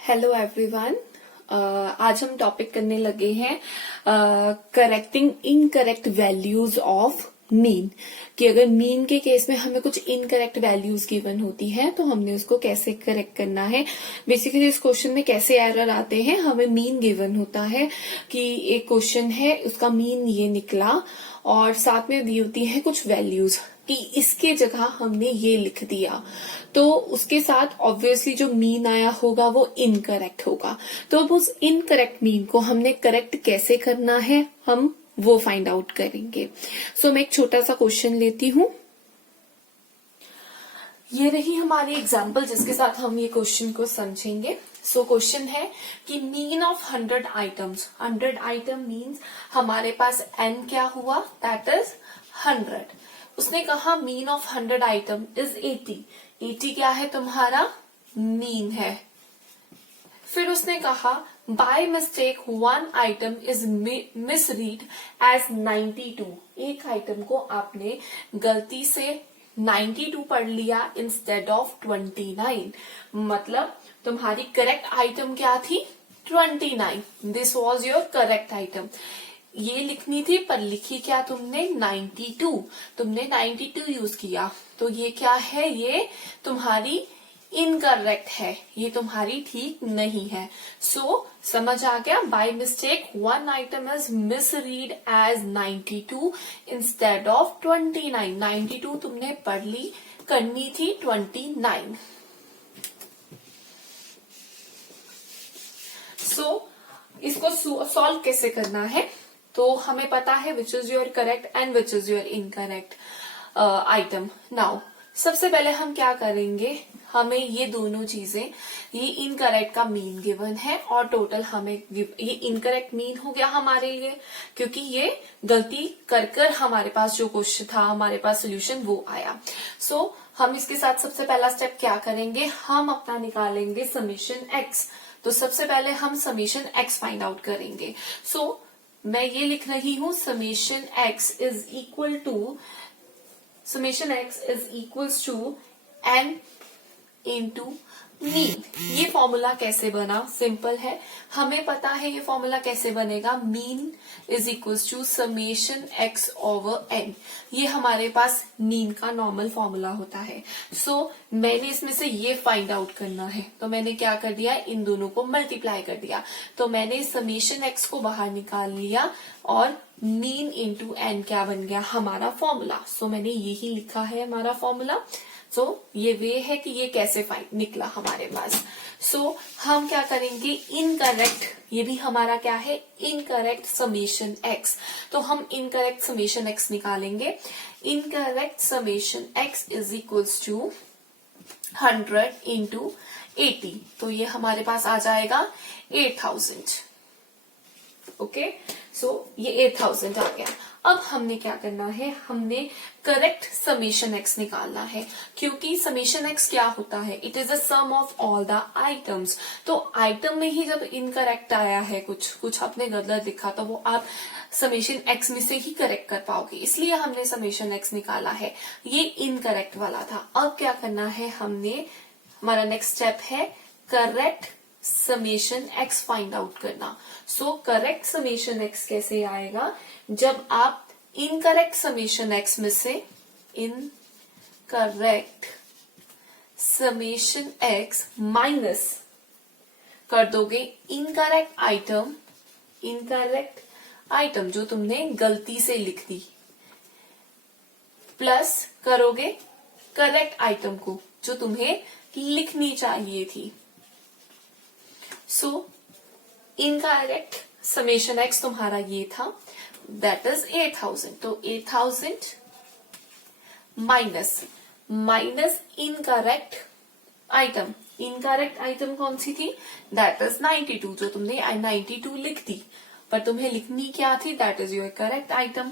Hello everyone. आज हम topic करने लगे हैं correcting incorrect values of mean. कि अगर मीन के केस में हमें कुछ इनकरेक्ट वैल्यूज गिवन होती है तो हमने उसको कैसे करेक्ट करना है। बेसिकली इस क्वेश्चन में कैसे एरर आते हैं, हमें मीन गिवन होता है कि एक क्वेश्चन है उसका मीन ये निकला और साथ में दी होती है कुछ वैल्यूज कि इसके जगह हमने ये लिख दिया, तो उसके साथ ऑब्वियसली जो मीन आया होगा वो इनकरेक्ट होगा। तो अब उस इनकरेक्ट मीन को हमने करेक्ट कैसे करना है हम वो फाइंड आउट करेंगे। सो मैं एक छोटा सा क्वेश्चन लेती हूं। ये रही हमारी एग्जाम्पल जिसके साथ हम ये क्वेश्चन को समझेंगे। सो क्वेश्चन है कि mean of 100 items, 100 item means हमारे पास n क्या हुआ, दैट इज 100। उसने कहा मीन ऑफ 100 आइटम इज 80। 80 क्या है, तुम्हारा मीन है। फिर उसने कहा by mistake 1 item is misread as 92। एक आइटम को आपने गलती से 92 पढ़ लिया इंस्टेड ऑफ 29। मतलब तुम्हारी करेक्ट आइटम क्या थी, 29। This was your correct item. ये लिखनी थी पर लिखी क्या तुमने, 92। तुमने 92 यूज किया, तो ये क्या है, ये तुम्हारी इनकरेक्ट है, ये तुम्हारी ठीक नहीं है। सो समझ आ गया, by mistake 1 item is misread as 92 instead of 29। 92 तुमने पढ़ ली, करनी थी 29। सो इसको सॉल्व कैसे करना है, तो हमें पता है which is your correct and which is your incorrect item. Now सबसे पहले हम क्या करेंगे, हमें ये दोनों चीजें, ये इनकरेक्ट का मीन गिवन है और टोटल हमें ये इनकरेक्ट मीन हो गया हमारे लिए, क्योंकि ये गलती कर हमारे पास जो क्वेश्चन था, हमारे पास सोल्यूशन वो आया। सो हम इसके साथ सबसे पहला स्टेप क्या करेंगे, हम अपना निकालेंगे समेशन एक्स। तो सबसे पहले हम समेशन एक्स फाइंड आउट करेंगे। सो मैं ये लिख रही हूं summation x is equal to, summation x is equals to n into mean. ये फॉर्मूला कैसे बना, सिंपल है, हमें पता है ये फॉर्मूला कैसे बनेगा, mean is equals to summation x over n. ये हमारे पास मीन का नॉर्मल फॉर्मूला होता है। सो मैंने इसमें से ये फाइंड आउट करना है, तो मैंने क्या कर दिया, इन दोनों को मल्टीप्लाई कर दिया। तो मैंने समेशन एक्स को बाहर निकाल लिया और मीन इंटू एन क्या बन गया, हमारा फॉर्मूला। सो मैंने यही लिखा है हमारा फॉर्मूला। सो ये वे है कि ये कैसे निकला हमारे पास। सो हम क्या करेंगे, इनकरेक्ट, ये भी हमारा क्या है, इनकरेक्ट समेशन एक्स। तो हम इनकरेक्ट समेशन एक्स निकालेंगे। Incorrect summation x is equals to 100 into 80। तो ये हमारे पास आ जाएगा 8000। ओके, सो ये 8000 आ गया। अब हमने क्या करना है, हमने करेक्ट समेशन एक्स निकालना है, क्योंकि समेशन एक्स क्या होता है, it is a sum of all the items. तो आइटम में ही जब इनकरेक्ट आया है, कुछ आपने गलत लिखा, तो वो आप समेशन एक्स में से ही करेक्ट कर पाओगे, इसलिए हमने समेशन एक्स निकाला है। ये इनकरेक्ट वाला था। अब क्या करना है, हमने, हमारा नेक्स्ट स्टेप है correct summation X find out करना। सो करेक्ट समेशन एक्स कैसे आएगा, जब आप इनकरेक्ट समेशन एक्स में से इनकरेक्ट समेशन एक्स माइनस कर दोगे इनकरेक्ट आइटम जो तुमने गलती से लिख दी, प्लस करोगे करेक्ट आइटम को जो तुम्हें लिखनी चाहिए थी। सो इनकरेक्ट समेशन एक्स तुम्हारा ये था, दैट इज 8000। तो 8000 minus incorrect item. Incorrect item कौन सी थी, दैट इज 92, जो तुमने 92 लिख दी, पर तुम्हें लिखनी क्या थी, that is your correct item,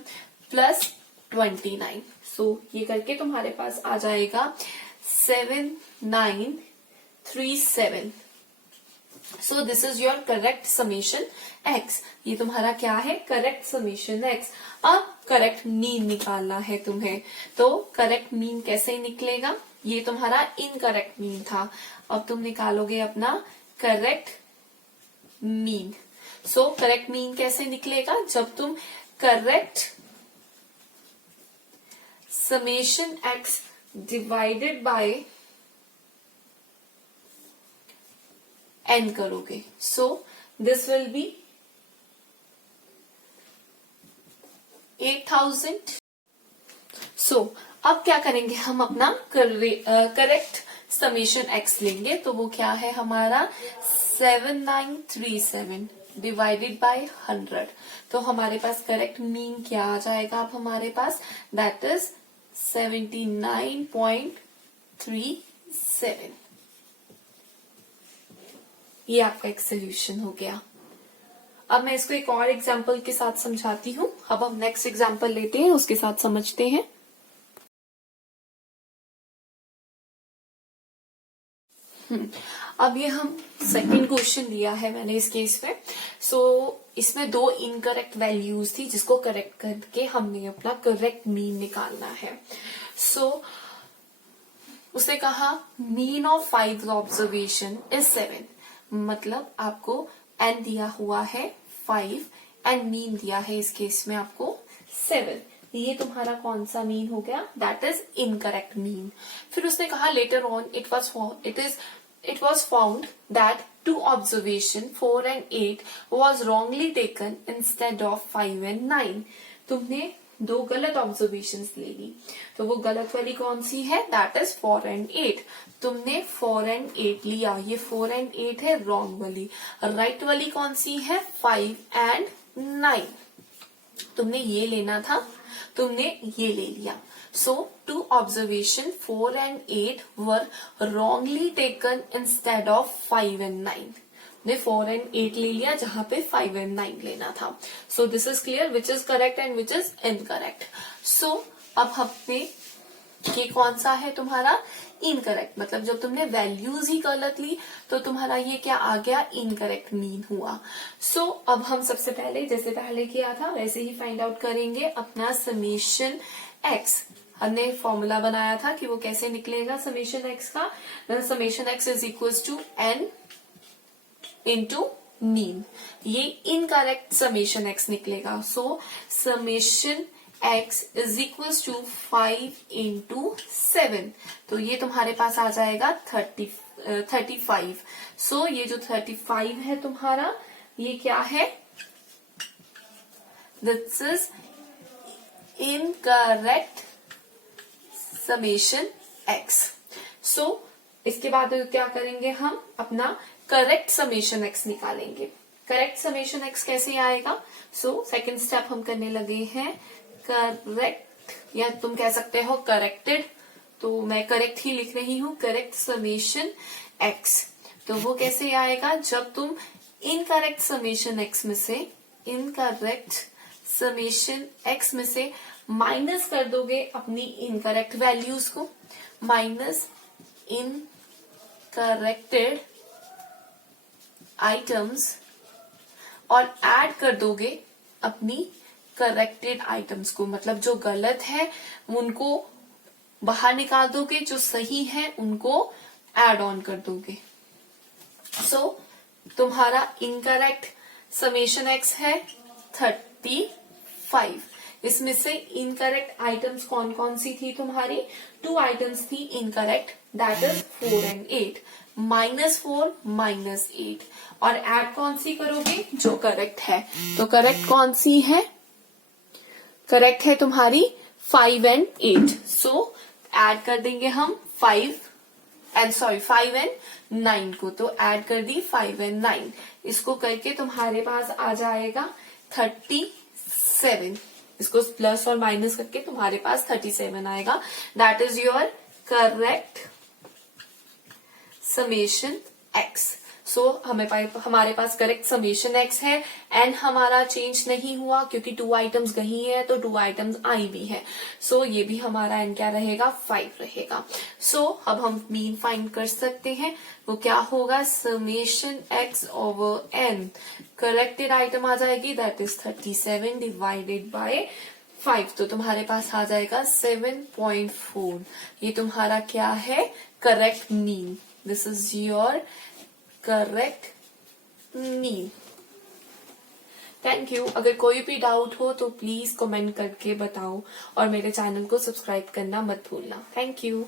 plus 29। सो ये करके तुम्हारे पास आ जाएगा 7937। So this is your correct summation x. ये तुम्हारा क्या है, करेक्ट समेशन एक्स। अब करेक्ट मीन निकालना है तुम्हें, तो करेक्ट मीन कैसे निकलेगा, ये तुम्हारा इनकरेक्ट मीन था। अब तुम निकालोगे अपना correct mean. So correct mean कैसे निकलेगा? जब तुम correct summation x divided by n करोगे। So this will be 8000। सो अब क्या करेंगे हम? अपना करेक्ट समेशन एक्स लेंगे। तो वो क्या है हमारा? 7937 डिवाइडेड बाय 100। तो हमारे पास करेक्ट मीन क्या आ जाएगा अब हमारे पास? That is 79.37। ये आपका एक सोल्यूशन हो गया। अब मैं इसको एक और एग्जाम्पल के साथ समझाती हूँ। अब हम नेक्स्ट एग्जाम्पल लेते हैं, उसके साथ समझते हैं। अब ये हम सेकंड क्वेश्चन लिया है मैंने इस केस में। सो इसमें 2 इनकरेक्ट वैल्यूज थी जिसको करेक्ट करके हमने अपना करेक्ट मीन निकालना है। सो उसने कहा मीन ऑफ 5 ऑब्जर्वेशन इज 7। मतलब आपको n दिया हुआ है 5 एंड मीन दिया है इस केस में आपको 7। ये तुम्हारा कौन सा मीन हो गया? That is incorrect mean. फिर उसने कहा later on it was found that 2 observation 4 and 8 was wrongly taken instead of 5 and 9। तुमने 2 गलत ऑब्जर्वेशंस ले ली। तो वो गलत वाली कौन सी है? That is 4 and 8। तुमने 4 and 8 लिया, ये 4 and 8 है रॉन्ग वाली। राइट वाली कौन सी है? 5 and 9। तुमने ये लेना था, तुमने ये ले लिया। So 2 observation 4 and 8 were wrongly taken instead of 5 and 9। ने 4 and 8 ले लिया जहां पे 5 and 9 लेना था। So this is clear which is correct and which is incorrect। So अब हमने ये कौन सा है तुम्हारा? इनकरेक्ट। मतलब जब तुमने वैल्यूज ही गलत ली तो तुम्हारा ये क्या आ गया? इनकरेक्ट मीन हुआ। सो अब हम सबसे पहले जैसे पहले किया था वैसे ही फाइंड आउट करेंगे अपना समेशन एक्स। हमने फॉर्मूला बनाया था कि वो कैसे निकलेगा समेशन एक्स का। Summation x is equal to n into mean. ये इनकरेक्ट समेशन एक्स निकलेगा। So summation x is equal to 5 into 7। तो ये तुम्हारे पास आ जाएगा 35। सो ये जो 35 है तुम्हारा, ये क्या है? This is incorrect summation x। सो इसके बाद क्या करेंगे हम? अपना करेक्ट समेशन x निकालेंगे। करेक्ट समेशन x कैसे आएगा? सो सेकंड स्टेप हम करने लगे हैं करेक्ट, या तुम कह सकते हो करेक्टेड। तो मैं करेक्ट ही लिख रही हूं, करेक्ट समेशन x। तो वो कैसे आएगा? जब तुम इनकरेक्ट समेशन x में से माइनस कर दोगे अपनी इनकरेक्ट वैल्यूज को, माइनस इनकरेक्टेड आइटम्स, और ऐड कर दोगे अपनी करेक्टेड आइटम्स को। मतलब जो गलत है उनको बाहर निकाल दोगे, जो सही है उनको ऐड ऑन कर दोगे। सो तुम्हारा इनकरेक्ट समेशन एक्स है 35। इसमें से इनकरेक्ट आइटम्स कौन कौन सी थी तुम्हारी? 2 आइटम्स थी इनकरेक्ट, दैट इज 4 and 8। -4 -8 और ऐड कौन सी करोगे? जो करेक्ट है। तो करेक्ट कौन सी है? करेक्ट है तुम्हारी 5 and 8। सो ऐड कर देंगे हम 5 and 9 को। तो ऐड कर दी 5 and 9। इसको करके तुम्हारे पास आ जाएगा 37। इसको प्लस और माइनस करके तुम्हारे पास 37 आएगा। That is your correct summation X. So हमारे पास करेक्ट समेशन एक्स है। एन हमारा चेंज नहीं हुआ क्योंकि 2 आइटम्स गई है तो 2 आइटम्स आई भी है। सो ये भी हमारा एन क्या रहेगा? 5 रहेगा। सो अब हम मीन फाइंड कर सकते हैं। वो क्या होगा? Summation x over N. Corrected item आ जाएगी दैट इज 37 डिवाइडेड बाय 5। तो तुम्हारे पास आ जाएगा 7.4। ये तुम्हारा क्या है? Correct mean. This is your correct mean. Thank you. अगर कोई भी डाउट हो तो प्लीज कमेंट करके बताओ और मेरे चैनल को सब्सक्राइब करना मत भूलना। Thank you.